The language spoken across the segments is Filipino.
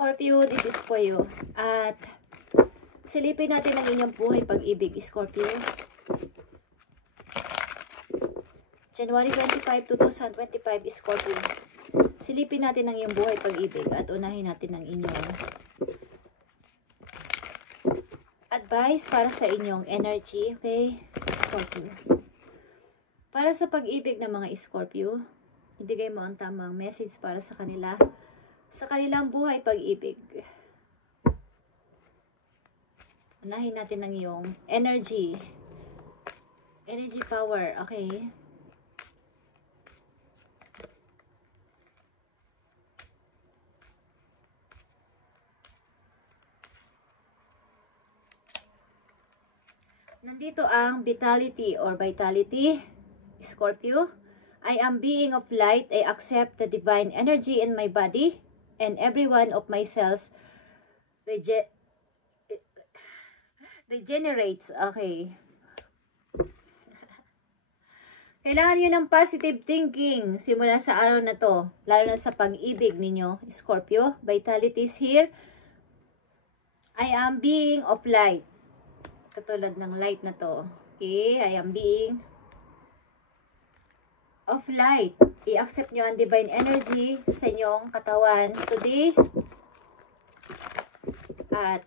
Scorpio, this is for you. At silipin natin ang inyong buhay pag-ibig, Scorpio. January 25, 2025, Scorpio. Silipin natin ang iyong buhay pag-ibig at unahin natin ang inyong advice para sa inyong energy, okay, Scorpio. Para sa pag-ibig ng mga Scorpio, ibigay mo ang tamang message para sa kanila, sa kanilang buhay pag-ibig. Unahin natin ang iyong energy power, okay? Nandito ang vitality or vitality, Scorpio. I am being of light. I accept the divine energy in my body and every one of my cells regenerates. Okay. Kailangan nyo ng positive thinking simula sa araw na to, lalo na sa pag-ibig ninyo, Scorpio. Vitality is here. I am being of light. Katulad ng light na to. Okay, I am being of light. I-accept nyo ang divine energy sa inyong katawan today. At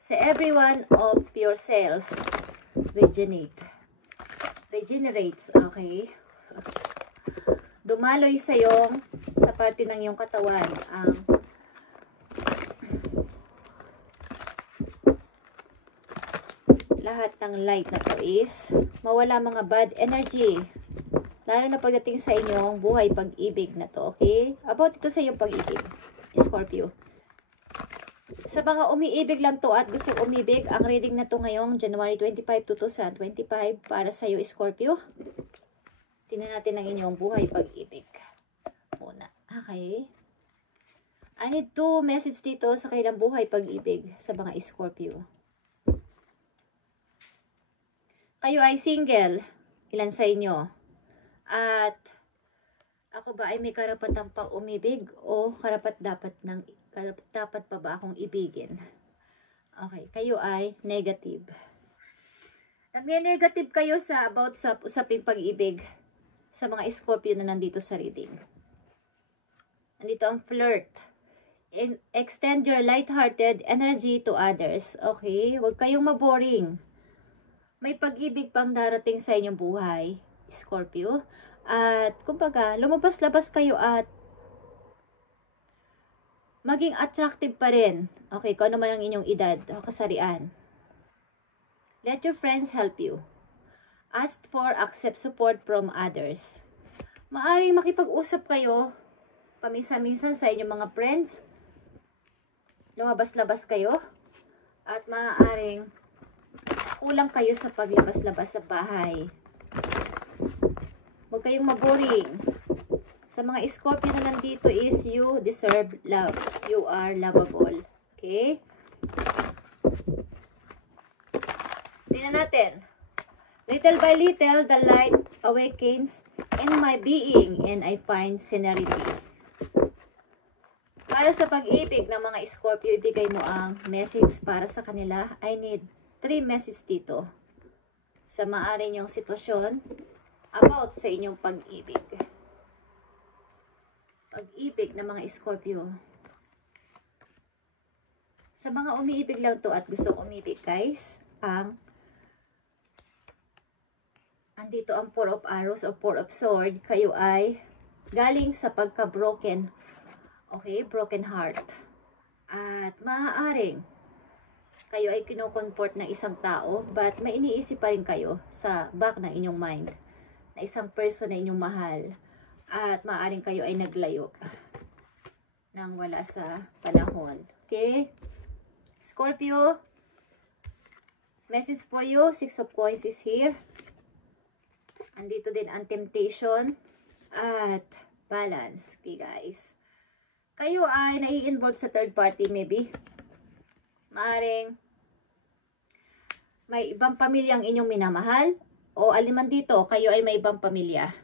sa every one of your cells, regenerates, okay? Dumaloy sa parte ng iyong katawan ang lahat ng light na to is mawala mga bad energy. Lalo na pagdating sa inyong buhay pag-ibig na to, okay? About ito sa inyong pag-ibig, Scorpio. Sa mga umiibig lang to at gusto umibig, ang reading na to ngayong January 25, 2025 para sa iyo, Scorpio. Tingnan natin ang inyong buhay pag-ibig muna. Okay? I need 2 message dito sa kailang buhay pag-ibig sa mga Scorpio. Kayo ay single. Ilan sa inyo? At ako ba ay may karapatan pang umibig o dapat pa ba akong ibigin? Okay, kayo ay negative. Nagne-negative kayo sa usaping pag-ibig sa mga Scorpio na nandito sa reading. Nandito ang flirt. Extend your light-hearted energy to others. Okay, huwag kayong maboring. May pag-ibig pang darating sa inyong buhay, Scorpio. At kumbaga, lumabas-labas kayo at maging attractive pa rin. Okay, kung ano man ang inyong edad o kasarian. Let your friends help you. Ask for, accept support from others. Maaring makipag-usap kayo paminsan-minsan sa inyong mga friends. Lumabas-labas kayo. At maaaring kulang kayo sa paglabas-labas sa bahay. Huwag kayong maboring. Sa mga Scorpio na nandito is you deserve love. You are lovable. Okay? Tingnan natin. Little by little, the light awakens in my being and I find serenity. Para sa pag-ibig ng mga Scorpio, ibigay mo ang message para sa kanila. I need 3 messages dito sa maaari niyong sitwasyon about sa inyong pag-ibig. Pag-ibig ng mga Scorpio. Sa mga umiibig lang to at gusto umibig, guys, andito ang 4 of arrows o 4 of sword. Kayo ay galing sa pagka-broken. Okay, broken heart. At maaaring kayo ay kino-comfort ng isang tao, but may iniisip pa rin kayo sa back ng inyong mind na isang person na inyong mahal. At maaaring kayo ay naglayo nang wala sa panahon. Okay? Scorpio, message for you. 6 of coins is here. Andito din ang temptation at balance. Okay, guys. Kayo ay nai-involve sa third party maybe. Maaring may ibang pamilyang inyong minamahal o aliman dito, kayo ay may ibang pamilya.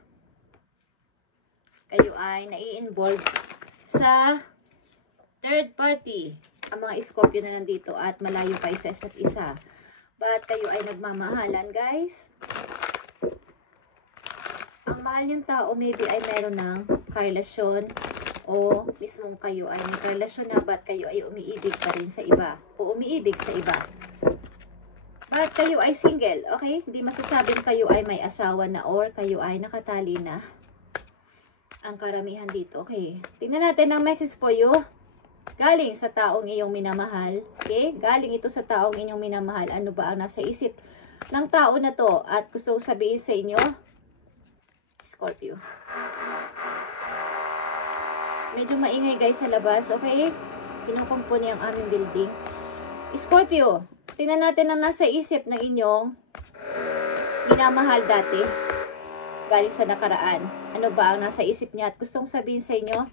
Kayo ay nai-involve sa Third party, ang mga Scorpio na nandito at malayo kayo sa isa't isa. But kayo ay nagmamahalan, guys. Ang mahal niyong tao maybe ay meron ng karelasyon o mismong kayo ay may karelasyon na but kayo ay umiibig pa rin sa iba o umiibig sa iba. But kayo ay single, okay? Hindi masasabing kayo ay may asawa na or kayo ay nakatali na. Ang karamihan dito, okay? Tingnan natin ang message for you. Galing sa taong iyong minamahal, okay? Galing ito sa taong inyong minamahal. Ano ba ang nasa isip ng tao na to? At gusto ko sabihin sa inyo, Scorpio. Medyo maingay guys sa labas, okay? Kinukumpuni ang aming building. Scorpio, tingnan natin ang nasa isip ng inyong minamahal dati. Galing sa nakaraan. Ano ba ang nasa isip niya? At gustong sabihin sa inyo,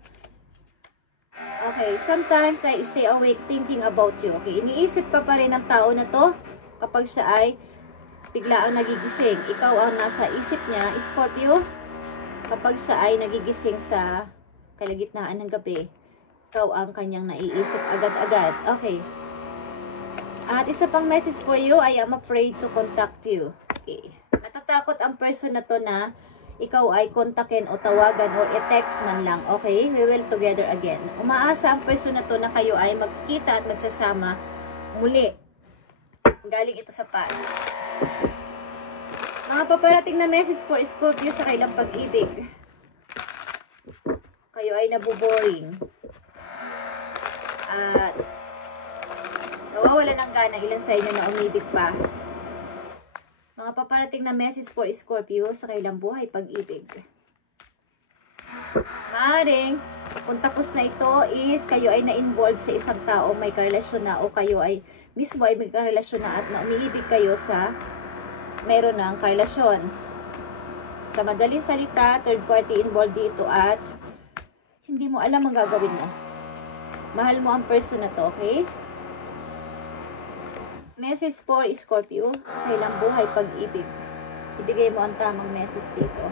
okay, sometimes I stay awake thinking about you. Okay, iniisip ka pa rin ng tao na to kapag siya ay bigla ang nagigising. Ikaw ang nasa isip niya, Scorpio. Kapag siya ay nagigising sa kalagitnaan ng gabi, ikaw ang kanyang naiisip agad-agad. Okay. At isa pang message for you, I am afraid to contact you. Okay. Natatakot ang person na to na ikaw ay kontakin o tawagan or i-text man lang. Okay? We will together again. Umaasa ang person na to na kayo ay magkikita at magsasama muli. Galing ito sa past. Mga paparating na message for Scorpio sa kailang pag-ibig. Kayo ay nabuboring. At nawawala ng gana ilan sa inyo na umibig pa. Mga paparating na message for Scorpio sa kailang buhay pag-ibig. Maaring, kung tapos na ito is kayo ay na-involve sa isang tao may karelasyon na o kayo ay mismo ay may karelasyon na at na umiibig kayo sa meron ng karelasyon. Sa madaling salita, third party involved dito at hindi mo alam ang gagawin mo. Mahal mo ang person na to, okay? Message for Scorpio sa kailang buhay pag-ibig. Ibigay mo ang tamang message dito.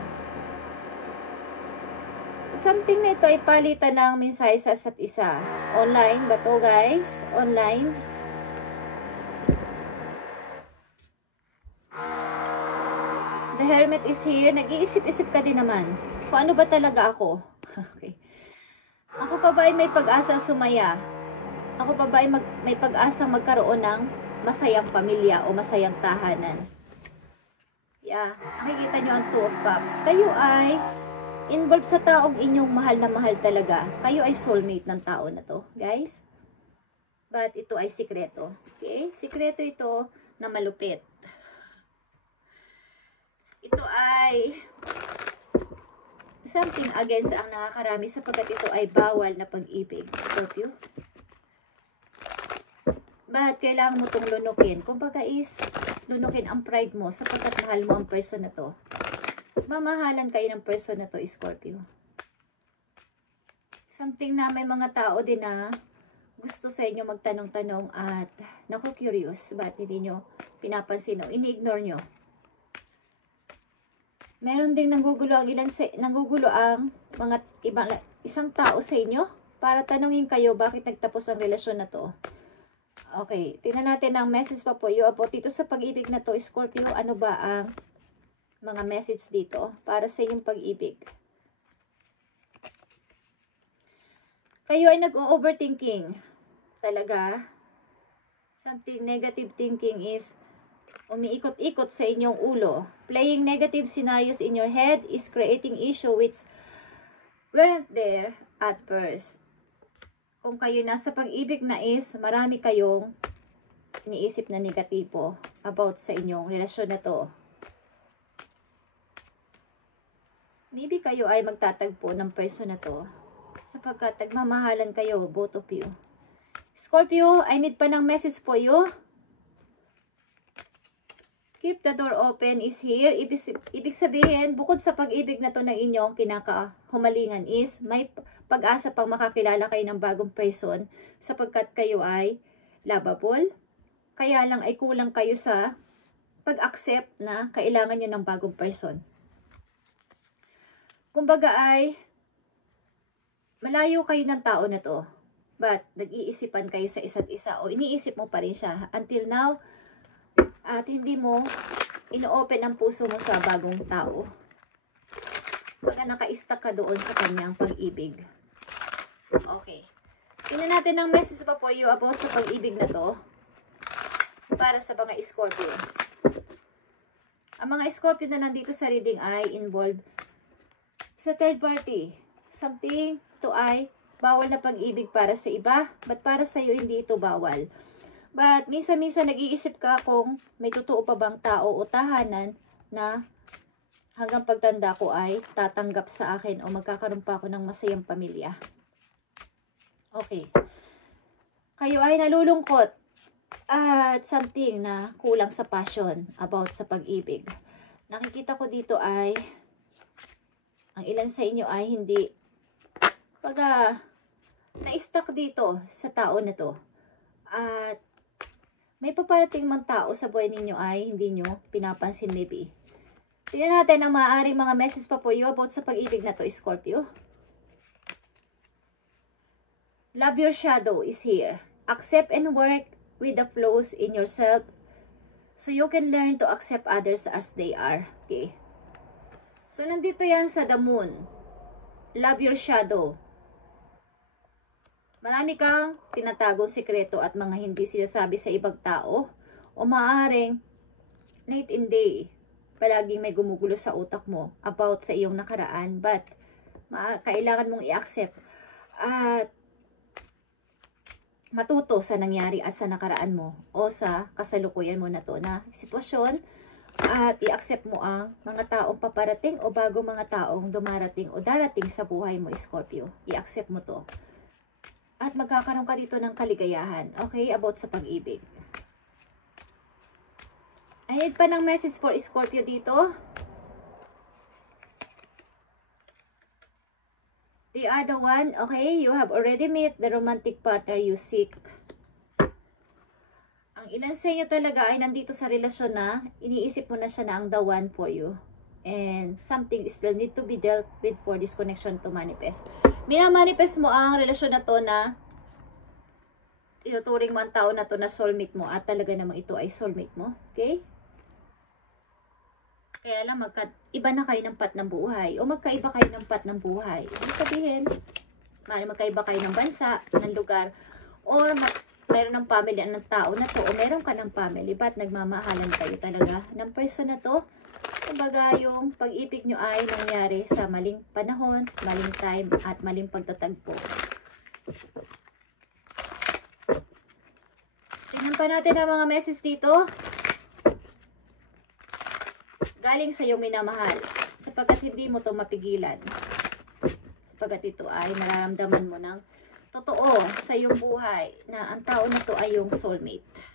Something na ito ay palitan ng mensahe sa isa't isa. Online ba to guys? Online. The Hermit is here. Nag-iisip-isip ka din naman. Kung ano ba talaga ako? Okay. Ako pa ba ay may pag-asa sumaya? Ako pa ba ay may pag-asang magkaroon ng masayang pamilya o masayang tahanan? Yeah, nakikita nyo ang Two of Cups. Kayo ay involved sa taong inyong mahal na mahal talaga. Kayo ay soulmate ng tao na to, guys. But ito ay sikreto. Okay? Sikreto ito na malupit. Ito ay something against ang nakakarami sapagkat ito ay bawal na pag-ibig, Scorpio. Bakit kailangan mo itong lunukin? Kumbaga is, lunukin ang pride mo sapagkat mahal mo ang person na to. Mamahalan kayo ng person na to, Scorpio. Something na may mga tao din na gusto sa inyo magtanong-tanong at naku-curious. Ba't hindi nyo pinapansin o ini-ignore nyo? Meron ding nanggugulo ang mga isang tao sa inyo para tanungin kayo bakit nagtapos ang relasyon na to. Okay, tingnan natin ang message pa po you about dito sa pag-ibig na to, Scorpio. Ano ba ang mga message dito para sa inyong pag-ibig? Kayo ay nag-overthinking. Talaga. Something negative thinking is umiikot-ikot sa inyong ulo. Playing negative scenarios in your head is creating issue which weren't there at first. Kung kayo nasa pag-ibig na is, marami kayong iniisip na negatibo about sa inyong relasyon na to. Maybe kayo ay magtatagpo ng person na to sapagkat nagmamahalan kayo, both of you. Scorpio, I need pa ng message for you. Keep the door open is here. Ibig sabihin, bukod sa pag-ibig na to ng inyong kinakahumalingan is, may pag-asa pang makakilala kayo ng bagong person sapagkat kayo ay lovable. Kaya lang ay kulang kayo sa pag-accept na kailangan nyo ng bagong person. Kumbaga ay malayo kayo ng tao na to. but nag-iisipan kayo sa isa't isa o iniisip mo pa rin siya until now at hindi mo ino-open ang puso mo sa bagong tao. Baka naka-stuck ka doon sa kanyang pag-ibig. Okay. Tingnan natin ang message pa for you about sa pag-ibig na to para sa mga Scorpio. Ang mga Scorpio na nandito sa reading ay involved sa third party. Something to ay bawal na pag-ibig para sa iba, but para sa iyo hindi ito bawal. But minsan-minsan nag-iisip ka kung may totoo pa bang tao o tahanan na hanggang pagtanda ko ay tatanggap sa akin o magkakaroon pa ako ng masayang pamilya. Okay. Kayo ay nalulungkot at something na kulang sa passion about sa pag-ibig. Nakikita ko dito ay ang ilan sa inyo ay hindi na-stuck dito sa tao na to. At may paparating mang tao sa buhay ninyo ay hindi nyo pinapansin maybe. Tingnan natin ang maaaring mga message pa po you about sa pag-ibig na to, Scorpio. Love your shadow is here. Accept and work with the flows in yourself so you can learn to accept others as they are. Okay. So, nandito yan sa the moon. Love your shadow. Marami kang tinatagong sekreto at mga hindi sinasabi sa ibang tao o maaaring night and day palaging may gumugulo sa utak mo about sa iyong nakaraan, but kailangan mong i-accept at matuto sa nangyari at sa nakaraan mo o sa kasalukuyan mo na to na sitwasyon at i-accept mo ang mga taong paparating o bago mga taong dumarating o darating sa buhay mo, Scorpio. I-accept mo to. At magkakaroon ka dito ng kaligayahan. Okay? About sa pag-ibig. I need pa ng message for Scorpio dito. They are the one. Okay? You have already met the romantic partner you seek. Ang ilan sa inyo talaga ay nandito sa relasyon na iniisip mo na siya na ang the one for you. And something still need to be dealt with for this connection to manifest. Minamanifest mo ang relasyon na to na tinuturing mo ang tao na to na soulmate mo at talaga namang ito ay soulmate mo. Okay? Kaya lang iba na kayo ng path ng buhay o magkaiba kayo ng path ng buhay. Ibig sabihin, magkaiba kayo ng bansa, ng lugar, or mayroon ng family ng tao na to o meron ka ng family but nagmamahalan kayo talaga ng person na to. Kumbaga, yung pag-ibig nyo ay nangyari sa maling panahon, maling time, at maling pagtatagpo. Tingnan pa natin ang mga message dito. Galing sa iyong minamahal, sapagkat hindi mo to mapigilan. Sapagkat ito ay nararamdaman mo ng totoo sa iyong buhay na ang tao na to ay yung soulmate.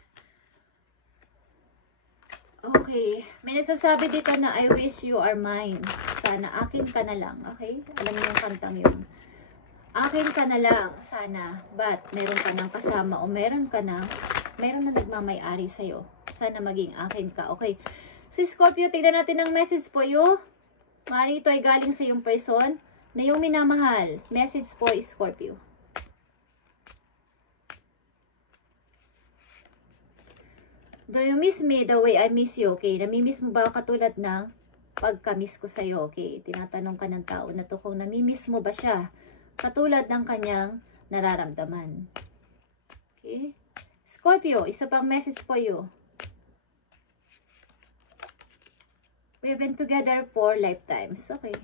Okay. May nagsasabi dito na I wish you are mine. Sana akin ka na lang. Okay? Alam niyo yung kantang yun. Akin ka na lang. Sana. But meron ka ng kasama o meron na nagmamay-ari sa'yo. Sana maging akin ka. Okay. So Scorpio, tignan natin ang message po you. Maaaring ito ay galing sa iyong person na yung minamahal. Message for Scorpio. Do you miss me the way I miss you? Okay, namimiss mo ba katulad ng pagka-miss ko sa'yo? Okay, tinatanong ka ng tao na to kung namimiss mo ba siya katulad ng kanyang nararamdaman. Okay, Scorpio, isa pang message for you. We've been together for lifetimes. Okay.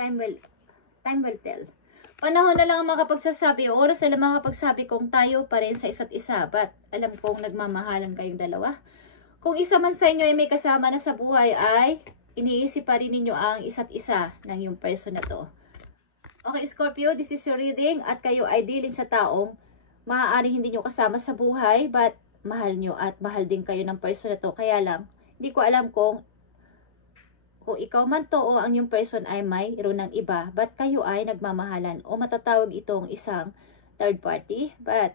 Time will tell. Panahon na lang ang makapagsasabi, oras na lang makapagsabi kung tayo pa rin sa isa't isa. But alam kong nagmamahalan kayong dalawa. Kung isa man sa inyo ay may kasama na sa buhay ay iniisip pa rin ninyo ang isa't isa ng yung person na to. Okay, Scorpio, this is your reading at kayo ay dealing sa taong maaaring hindi nyo kasama sa buhay but mahal nyo at mahal din kayo ng person na to. Kaya lang, hindi ko alam kung ikaw man to o ang yung person ay mayroon ng iba, but kayo ay nagmamahalan o matatawag itong isang third party, but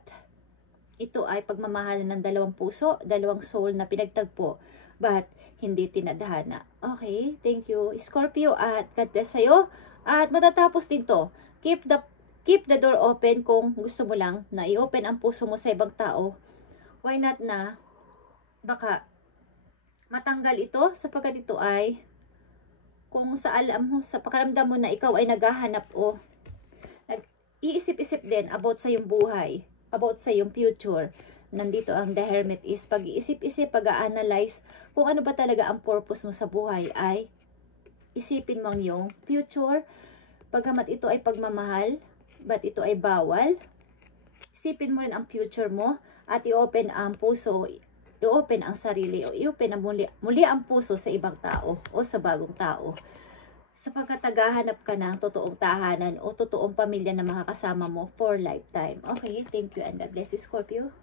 ito ay pagmamahalan ng dalawang puso, dalawang soul na pinagtagpo, but hindi tinadhana. Okay, thank you Scorpio at God bless sa'yo. At matatapos din to. Keep the keep the door open kung gusto mo lang na i-open ang puso mo sa ibang tao. Why not na baka matanggal ito sapagkat ito ay kung sa alam mo, sa pakaramdam mo na ikaw ay naghahanap o nag-iisip-isip din about sa iyong buhay, about sa iyong future. Nandito ang The Hermit is pag-iisip-isip, pag-a-analyze kung ano ba talaga ang purpose mo sa buhay ay isipin mo ang iyong future. Pagamat ito ay pagmamahal, but ito ay bawal, isipin mo rin ang future mo at i-open ang puso, i-open ang sarili o i-open ang muli ang puso sa ibang tao o sa bagong tao. Sapagkat naghahanap ka ng totoong tahanan o totoong pamilya na makakasama mo for lifetime. Okay, thank you and God bless you, Scorpio.